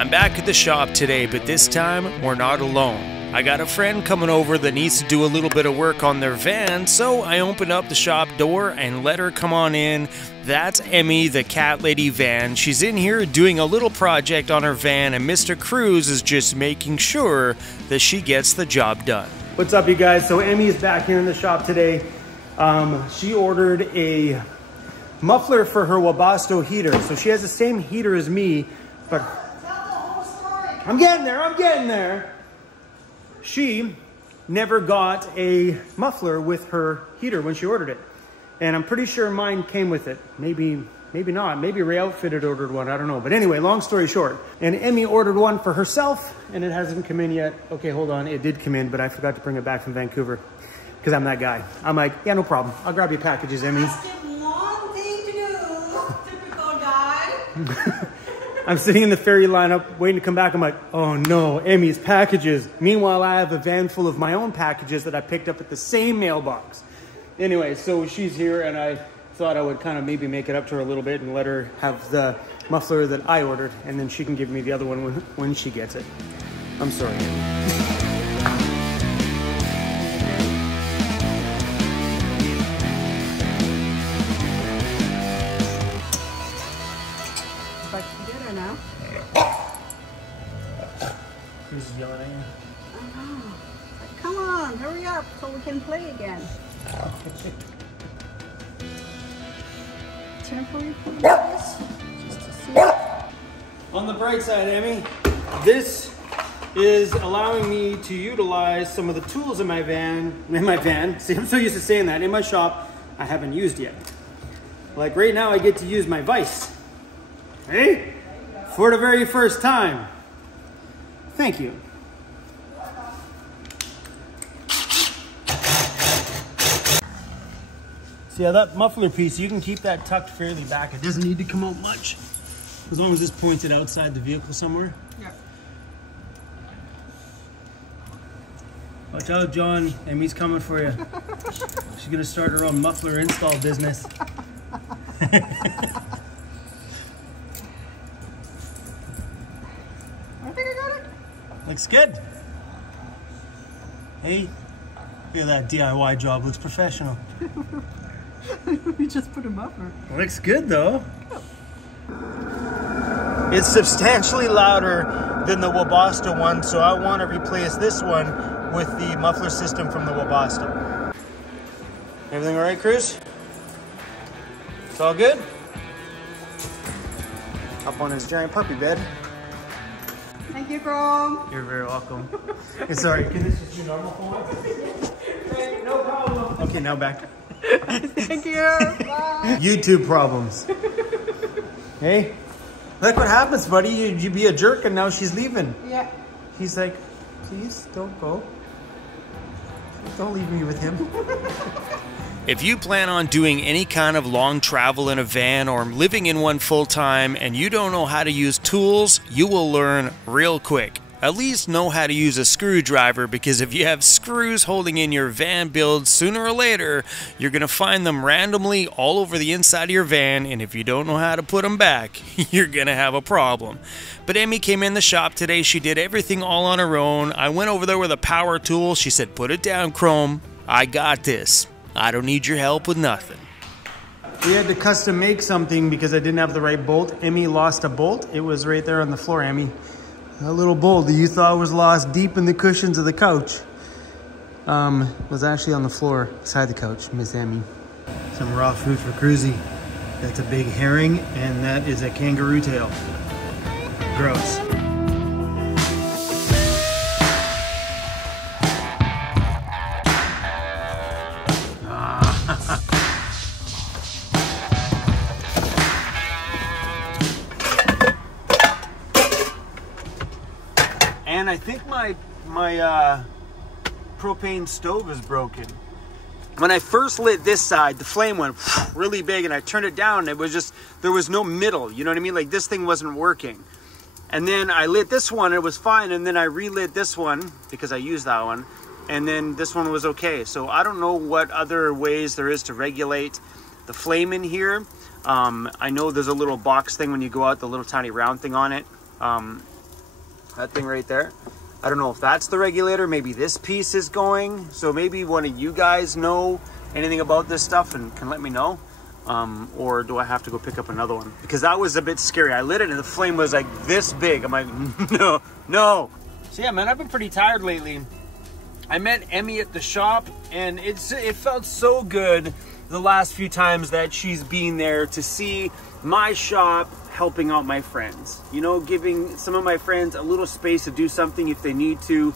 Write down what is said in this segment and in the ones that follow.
I'm back at the shop today, but this time we're not alone. I got a friend coming over that needs to do a little bit of work on their van, so I opened up the shop door and let her come on in. That's Emmy, the cat lady van. She's in here doing a little project on her van, and Mr. Cruz is just making sure that she gets the job done. What's up, you guys? So Emmy is back here in the shop today. She ordered a muffler for her Webasto heater. So she has the same heater as me, but I'm getting there. She never got a muffler with her heater when she ordered it. And I'm pretty sure mine came with it. Maybe not. Maybe Ray Outfitted ordered one. I don't know. But anyway, long story short. And Emmy ordered one for herself, and it hasn't come in yet. Okay, hold on. It did come in, but I forgot to bring it back from Vancouver because I'm that guy. I'm like, yeah, no problem. I'll grab your packages, Emmy. That's a long thing to do. Typical guy. I'm sitting in the ferry lineup waiting to come back. I'm like, oh no, Emmy's packages. Meanwhile, I have a van full of my own packages that I picked up at the same mailbox. Anyway, so she's here, and I thought I would kind of maybe make it up to her a little bit and let her have the muffler that I ordered, and then she can give me the other one when she gets it. I'm sorry. Who's yelling at you? Come on, hurry up so we can play again. Temporary police, just to see. On the bright side, Emmy, this is allowing me to utilize some of the tools in my van. See, I'm so used to saying that. In my shop, I haven't used yet. Like right now, I get to use my vise. Hey? For the very first time. Thank you. See how that muffler piece, you can keep that tucked fairly back. It doesn't need to come out much. As long as it's pointed outside the vehicle somewhere. Yeah. Watch out, John. Emmy's coming for you. She's gonna start her own muffler install business. I think I got it. Looks good. Hey, look at that DIY job. Looks professional. We just put a muffler. Looks good though. It's substantially louder than the Webasto one, so I want to replace this one with the muffler system from the Webasto. Everything all right, Cruz? It's all good? Up on his giant puppy bed. Thank you, Chrome. You're very welcome. Hey, sorry, can this just be normal phone? Hey, no problem. Okay, now back. Thank you. Bye. YouTube problems. Hey, look what happens, buddy. You be a jerk and now she's leaving. Yeah. He's like, please don't go. Don't leave me with him. If you plan on doing any kind of long travel in a van or living in one full time and you don't know how to use tools, you will learn real quick. At least know how to use a screwdriver, because if you have screws holding in your van build, sooner or later you're going to find them randomly all over the inside of your van, and if you don't know how to put them back, you're going to have a problem. But Emmy came in the shop today. She did everything all on her own. I went over there with a power tool. She said, put it down, Chrome. I got this. I don't need your help with nothing. We had to custom make something because I didn't have the right bolt. Emmy lost a bolt. It was right there on the floor, Emmy. A little bolt that you thought was lost deep in the cushions of the couch was actually on the floor beside the couch, Miss Emmy. Some raw food for Cruzy. That's a big herring, and that is a kangaroo tail. Gross. And I think my propane stove is broken. When I first lit this side, the flame went really big, and I turned it down. It was just, there was no middle, you know what I mean? Like, this thing wasn't working. And then I lit this one, it was fine, and then I relit this one because I used that one, and then this one was okay. So I don't know what other ways there is to regulate the flame in here. I know there's a little box thing when you go out, the little tiny round thing on it. that thing right there. I don't know if that's the regulator. Maybe this piece is going. So maybe one of you guys know anything about this stuff and can let me know. Or do I have to go pick up another one? Because that was a bit scary. I lit it and the flame was like this big. I'm like, no, no. So yeah, man, I've been pretty tired lately. I met Emmy at the shop and it felt so good the last few times that she's been there to see my shop helping out my friends. You know, giving some of my friends a little space to do something if they need to.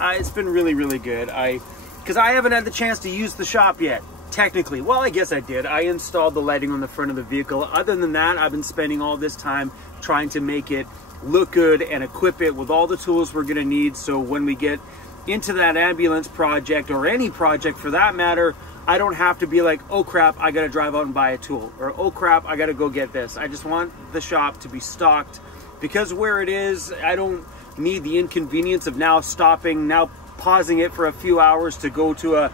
It's been really, really good. Because I haven't had the chance to use the shop yet. Technically, well, I guess I did. I installed the lighting on the front of the vehicle. Other than that, I've been spending all this time trying to make it look good and equip it with all the tools we're gonna need, so when we get into that ambulance project, or any project for that matter, I don't have to be like, oh crap, I gotta drive out and buy a tool, or oh crap, I gotta go get this. I just want the shop to be stocked, because where it is, I don't need the inconvenience of now stopping, now pausing it for a few hours to go to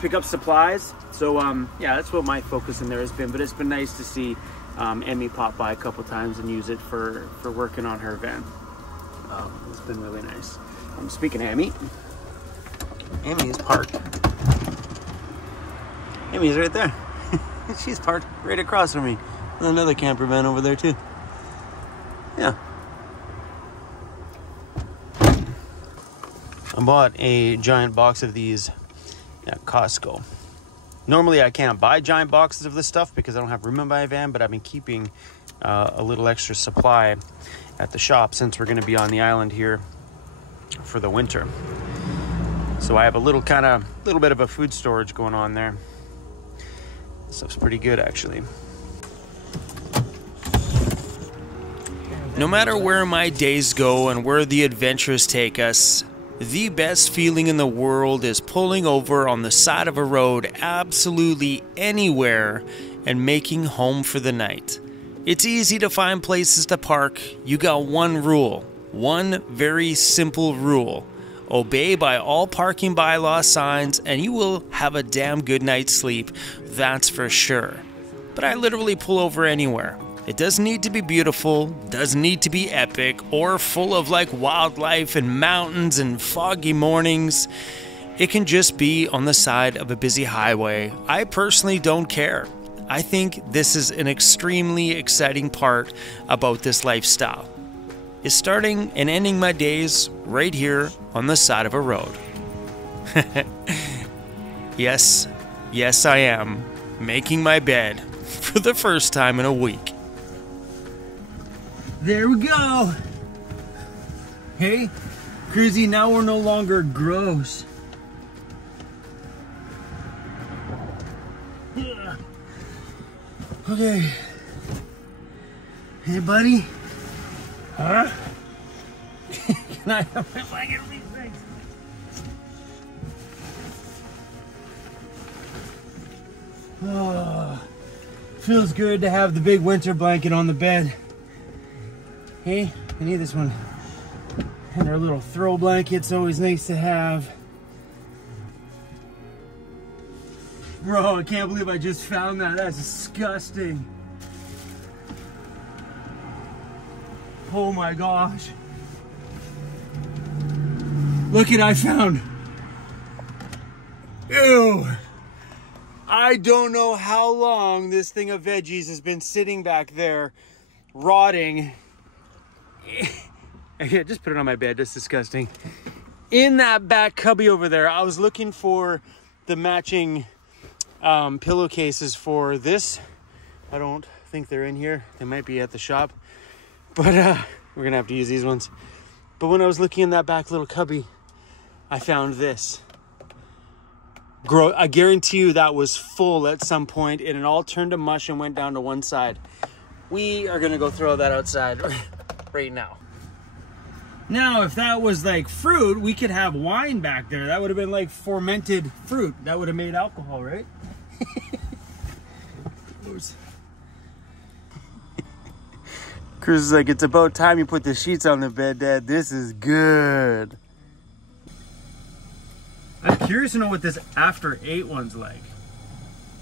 pick up supplies. So yeah, that's what my focus in there has been. But it's been nice to see Emmy pop by a couple times and use it for working on her van. It's been really nice. Speaking of Emmy, Emmy is parked. Emmy's right there. She's parked right across from me. There's another camper van over there too. Yeah. I bought a giant box of these at Costco. Normally I can't buy giant boxes of this stuff because I don't have room in my van, but I've been keeping a little extra supply at the shop since we're going to be on the island here for the winter. So I have a little bit of a food storage going on there. This stuff's pretty good actually. No matter where my days go and where the adventures take us, the best feeling in the world is pulling over on the side of a road absolutely anywhere and making home for the night. It's easy to find places to park. You got one rule, one very simple rule. Obey by all parking bylaw signs and you will have a damn good night's sleep, that's for sure. But I literally pull over anywhere. It doesn't need to be beautiful, doesn't need to be epic, or full of like wildlife and mountains and foggy mornings. It can just be on the side of a busy highway. I personally don't care. I think this is an extremely exciting part about this lifestyle. Is starting and ending my days right here on the side of a road. Yes, I am making my bed for the first time in a week. There we go. Hey, Cruzy, now we're no longer gross. Okay. Hey, buddy. Huh? Can I have my blanket, please? Thanks. Oh, feels good to have the big winter blanket on the bed. Hey, I need this one. And our little throw blanket's always nice to have. Bro, I can't believe I just found that. That's disgusting. Oh my gosh. Look what I found. Ew. I don't know how long this thing of veggies has been sitting back there, rotting. Yeah, just put it on my bed. That's disgusting. In that back cubby over there, I was looking for the matching pillowcases for this. I don't think they're in here. They might be at the shop, but we're gonna have to use these ones. But when I was looking in that back little cubby, I found this. I guarantee you that was full at some point and it all turned to mush and went down to one side. We are gonna go throw that outside right now. Now, if that was like fruit, we could have wine back there. That would have been like fermented fruit. That would have made alcohol, right? Chris is like, it's about time you put the sheets on the bed, Dad. This is good. I'm curious to know what this After 8 one's like.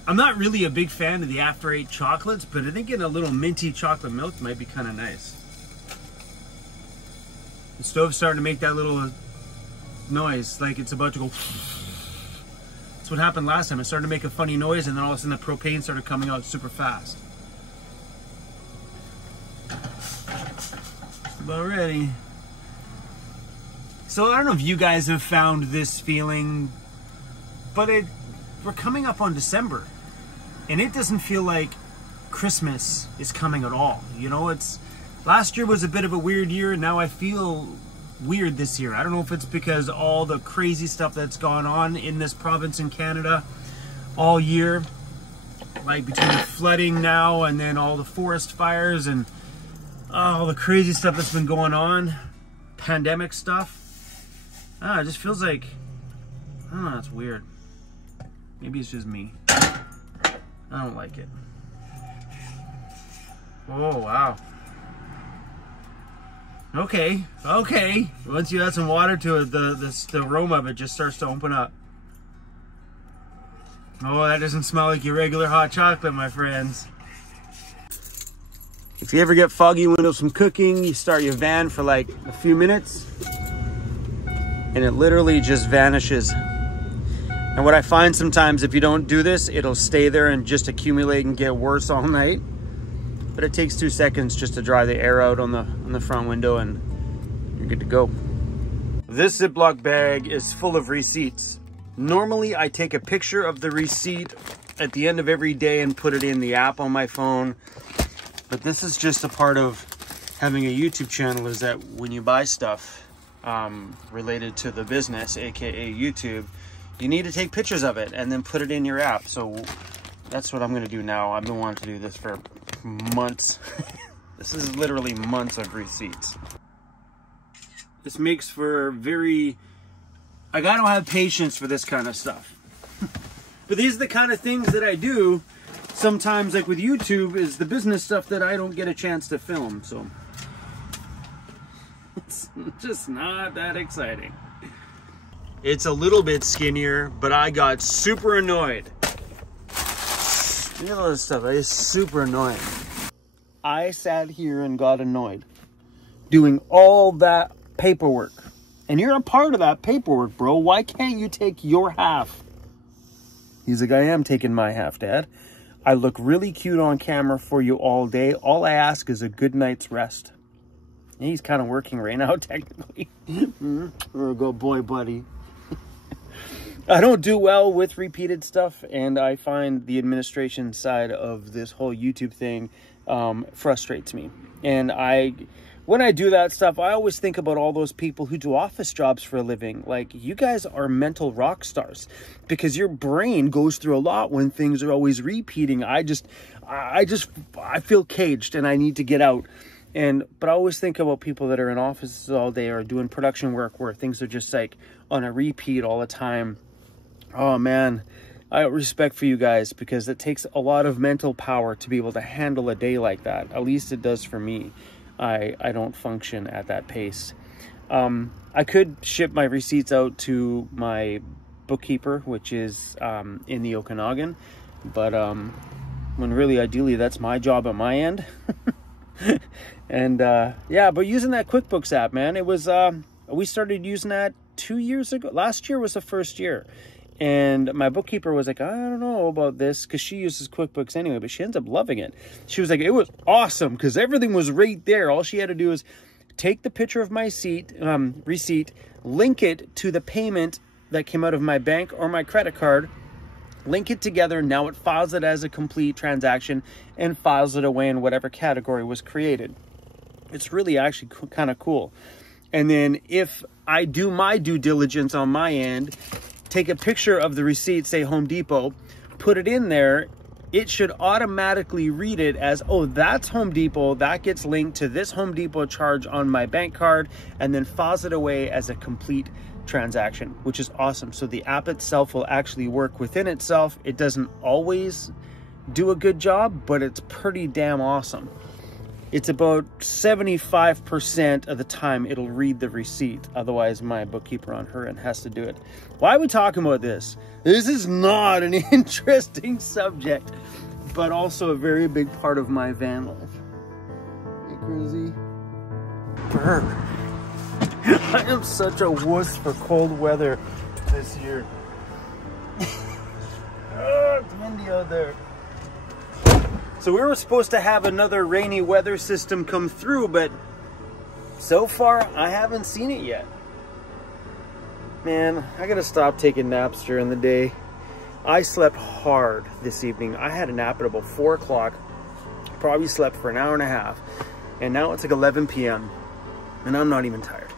I'm not really a big fan of the After 8 chocolates, but I think getting a little minty chocolate milk might be kind of nice. The stove's starting to make that little noise, like it's about to go. That's what happened last time. It started to make a funny noise, and then all of a sudden the propane started coming out super fast. About ready. So I don't know if you guys have found this feeling, but we're coming up on December, and it doesn't feel like Christmas is coming at all. You know, last year was a bit of a weird year, and now I feel weird this year. I don't know if it's because all the crazy stuff that's gone on in this province in Canada all year, like between the flooding now and then all the forest fires and all the crazy stuff that's been going on, pandemic stuff. It just feels like, I don't know, it's weird. Maybe it's just me. I don't like it. Oh, wow. Okay. Once you add some water to it, the aroma of it just starts to open up. Oh, that doesn't smell like your regular hot chocolate, my friends. If you ever get foggy windows from cooking, you start your van for like a few minutes, and it literally just vanishes. And what I find sometimes, if you don't do this, it'll stay there and just accumulate and get worse all night. But it takes 2 seconds just to dry the air out on the front window, and you're good to go. This Ziploc bag is full of receipts. Normally, I take a picture of the receipt at the end of every day and put it in the app on my phone. But this is just a part of having a YouTube channel, is that when you buy stuff related to the business, aka YouTube, you need to take pictures of it and then put it in your app. So that's what I'm going to do now. I've been wanting to do this for months. This is literally months of receipts. This makes for very... I don't have patience for this kind of stuff. But these are the kind of things that I do sometimes, like with YouTube, is the business stuff that I don't get a chance to film. So it's just not that exciting. It's a little bit skinnier, but I got super annoyed. You know this stuff, it's super annoying. I sat here and got annoyed doing all that paperwork. And you're a part of that paperwork, bro. Why can't you take your half? He's like, I am taking my half, Dad. I look really cute on camera for you all day. All I ask is a good night's rest. And he's kind of working right now, technically. You're a good boy, buddy. I don't do well with repeated stuff, and I find the administration side of this whole YouTube thing frustrates me. And when I do that stuff, I always think about all those people who do office jobs for a living. Like, you guys are mental rock stars, because your brain goes through a lot when things are always repeating. I feel caged and I need to get out. But I always think about people that are in offices all day or doing production work where things are just like on a repeat all the time. Oh man, I have respect for you guys, because it takes a lot of mental power to be able to handle a day like that. At least it does for me. I don't function at that pace. I could ship my receipts out to my bookkeeper, which is in the Okanagan, but when really ideally that's my job at my end. And yeah, but using that QuickBooks app, man, it was we started using that 2 years ago. Last year was the first year. And my bookkeeper was like, I don't know about this, because she uses QuickBooks anyway, but she ends up loving it. She was like, it was awesome because everything was right there. All she had to do is take the picture of my receipt, link it to the payment that came out of my bank or my credit card, link it together. Now it files it as a complete transaction and files it away in whatever category was created. It's really actually kind of cool. And then if I do my due diligence on my end, take a picture of the receipt, say Home Depot, put it in there, it should automatically read it as, oh, that's Home Depot, that gets linked to this Home Depot charge on my bank card, and then files it away as a complete transaction, which is awesome. So the app itself will actually work within itself. It doesn't always do a good job, but it's pretty damn awesome. It's about 75% of the time it'll read the receipt. Otherwise, my bookkeeper on her end has to do it. Why are we talking about this? This is not an interesting subject, but also a very big part of my van life. Hey, crazy. Brr. I am such a wuss for cold weather this year. Oh, it's windy out there. So we were supposed to have another rainy weather system come through, but so far I haven't seen it yet. Man, I gotta stop taking naps during the day. I slept hard this evening. I had a nap at about 4 o'clock. Probably slept for an hour and a half. And now it's like 11 p.m. and I'm not even tired.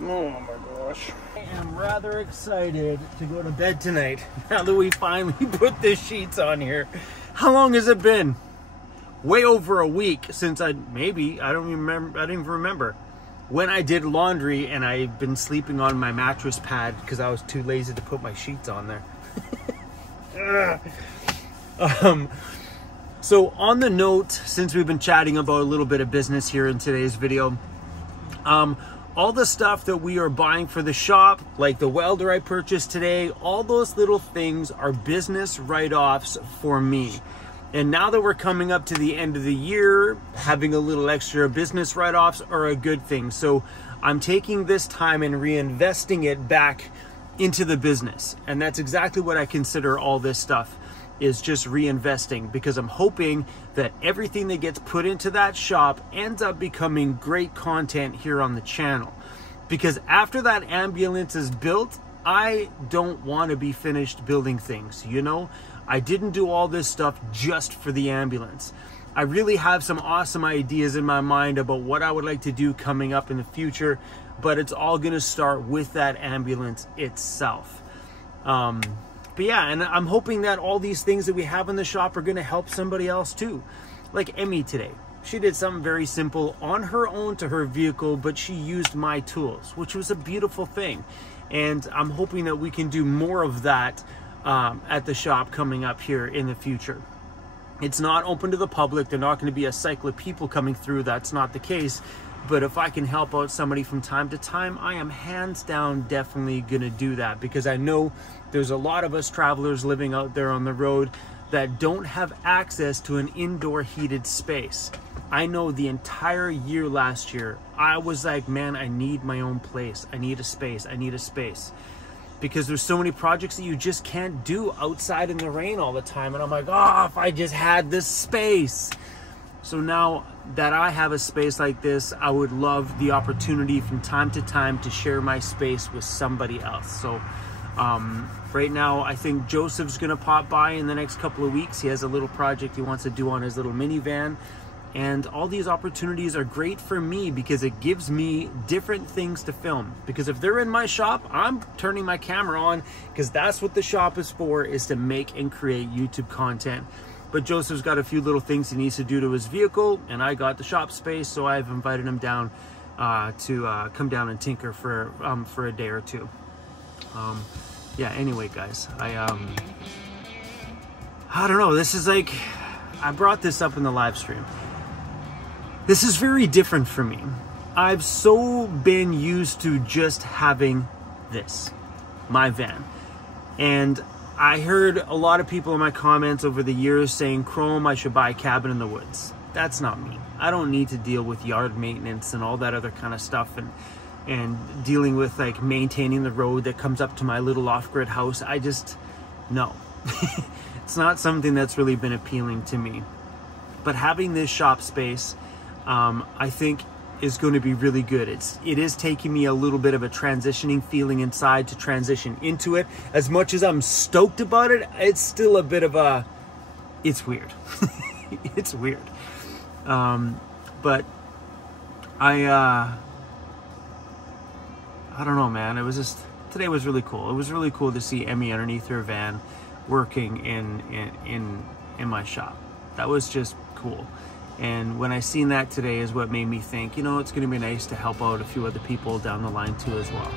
Oh my gosh. I am rather excited to go to bed tonight now that we finally put the sheets on here. How long has it been? Way over a week since I don't even remember when I did laundry, and I've been sleeping on my mattress pad because I was too lazy to put my sheets on there. So on the note, since we've been chatting about a little bit of business here in today's video, all the stuff that we are buying for the shop, like the welder I purchased today, all those little things are business write-offs for me. And now that we're coming up to the end of the year, having a little extra business write-offs are a good thing. So I'm taking this time and reinvesting it back into the business. And that's exactly what I consider all this stuff, is just reinvesting, because I'm hoping that everything that gets put into that shop ends up becoming great content here on the channel. Because after that ambulance is built, I don't want to be finished building things, you know? I didn't do all this stuff just for the ambulance. I really have some awesome ideas in my mind about what I would like to do coming up in the future, but it's all going to start with that ambulance itself. But yeah, and I'm hoping that all these things that we have in the shop are going to help somebody else too. Like Emmy today. She did something very simple on her own to her vehicle, but she used my tools, which was a beautiful thing. And I'm hoping that we can do more of that at the shop coming up here in the future. It's not open to the public. They're not going to be a cycle of people coming through. That's not the case. But if I can help out somebody from time to time, I am hands down definitely going to do that, because I know there's a lot of us travelers living out there on the road that don't have access to an indoor heated space. I know the entire year last year, I was like, man, I need my own place. I need a space. I need a space. Because there's so many projects that you just can't do outside in the rain all the time. And I'm like, oh, if I just had this space. So now that I have a space like this, I would love the opportunity from time to time to share my space with somebody else. So right now, I think Joseph's gonna pop by in the next couple of weeks. He has a little project he wants to do on his little minivan. And all these opportunities are great for me because it gives me different things to film. Because if they're in my shop, I'm turning my camera on, because that's what the shop is for, is to make and create YouTube content. But Joseph's got a few little things he needs to do to his vehicle, and I got the shop space, so I've invited him down to come down and tinker for a day or two. Yeah, anyway, guys, I don't know, this is like, I brought this up in the live stream. This is very different for me. I've so been used to just having this, my van. And I heard a lot of people in my comments over the years saying, Chrome, I should buy a cabin in the woods. That's not me. I don't need to deal with yard maintenance and all that other kind of stuff, and dealing with like maintaining the road that comes up to my little off-grid house. I just, no. It's not something that's really been appealing to me. But having this shop space, I think is going to be really good. It is taking me a little bit of a transitioning feeling inside to transition into it. As much as I'm stoked about it, it's still a bit of a, it's weird. It's weird. But I don't know, man. It was just, today was really cool. It was really cool to see Emmy underneath her van working in my shop. That was just cool. And when I seen that today is what made me think, you know, it's going to be nice to help out a few other people down the line too as well.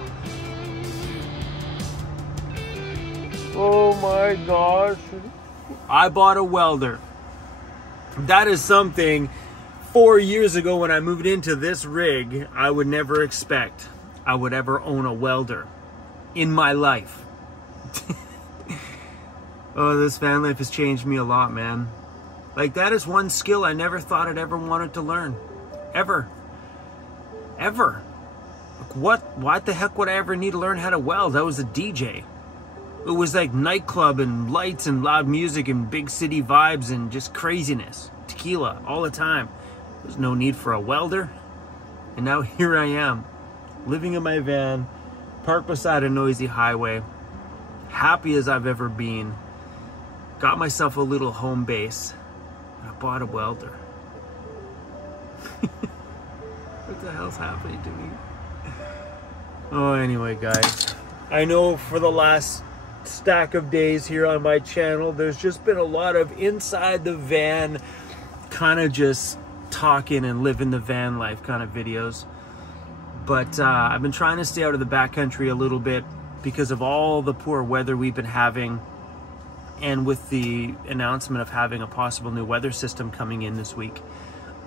Oh my gosh. I bought a welder. That is something 4 years ago when I moved into this rig, I would never expect I would ever own a welder in my life. Oh, this van life has changed me a lot, man. Like, that is one skill I never thought I'd ever wanted to learn. Ever. ever. Like, what the heck would I ever need to learn how to weld? I was a DJ. It was like nightclub and lights and loud music and big city vibes and just craziness. Tequila all the time. There's no need for a welder. And now here I am, living in my van, parked beside a noisy highway, happy as I've ever been. Got myself a little home base. And I bought a welder. What the hell's happening to me? Oh, anyway, guys. I know for the last stack of days here on my channel, there's just been a lot of inside the van, kind of just talking and living the van life kind of videos. But I've been trying to stay out of the backcountry a little bit because of all the poor weather we've been having, and with the announcement of having a possible new weather system coming in this week.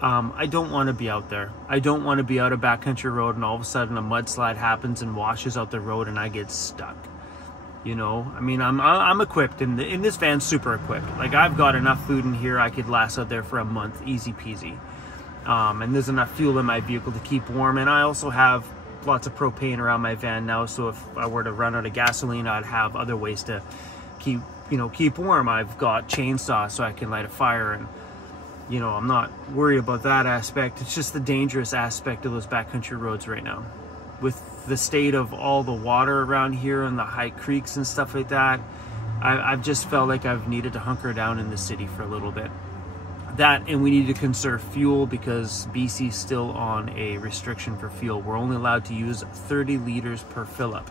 I don't want to be out there. I don't want to be out a backcountry road and all of a sudden a mudslide happens and washes out the road and I get stuck. You know, I mean, I'm equipped, and in this van, super equipped. Like, I've got enough food in here, I could last out there for a month, easy peasy. And there's enough fuel in my vehicle to keep warm, and I also have lots of propane around my van now, so if I were to run out of gasoline, I'd have other ways to keep warm. I've got chainsaw so I can light a fire, and you know, I'm not worried about that aspect. It's just the dangerous aspect of those backcountry roads right now. With the state of all the water around here and the high creeks and stuff like that, I've just felt like I've needed to hunker down in the city for a little bit. That, and we need to conserve fuel because BC's still on a restriction for fuel. We're only allowed to use 30 liters per fill-up,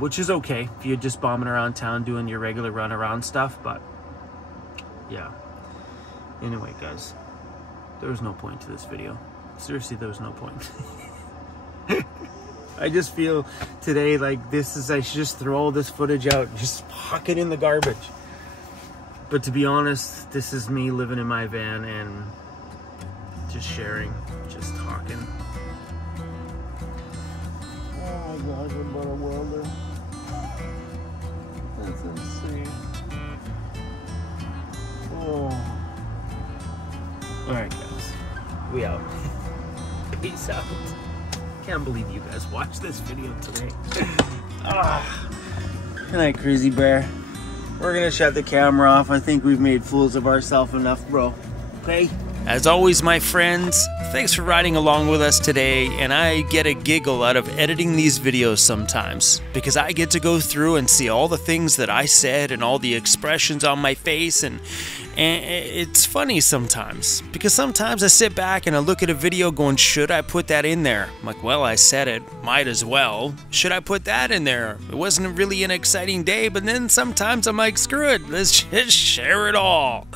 which is okay if you're just bombing around town doing your regular run-around stuff, but yeah. Anyway, guys, there was no point to this video. Seriously, there was no point. I just feel today like I should just throw all this footage out, just huck it in the garbage. But to be honest, this is me living in my van and just sharing, just talking. Oh my gosh, I bought a welder. That's insane. Oh. Alright, guys, we out. Peace out. Can't believe you guys watched this video today. Good night, Crazy Bear. We're gonna shut the camera off. I think we've made fools of ourselves enough, bro. Okay? As always, my friends, thanks for riding along with us today, and I get a giggle out of editing these videos sometimes because I get to go through and see all the things that I said and all the expressions on my face, and it's funny sometimes because sometimes I sit back and I look at a video going, should I put that in there? I'm like, well, I said it, might as well. Should I put that in there? It wasn't really an exciting day, but then sometimes I'm like, screw it, let's just share it all.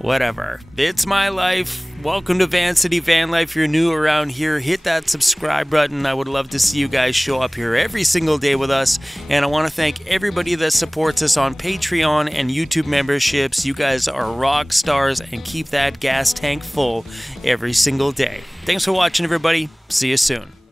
Whatever. It's my life. Welcome to Van City Van Life. If you're new around here, hit that subscribe button. I would love to see you guys show up here every single day with us. And I want to thank everybody that supports us on Patreon and YouTube memberships. You guys are rock stars and keep that gas tank full every single day. Thanks for watching, everybody. See you soon.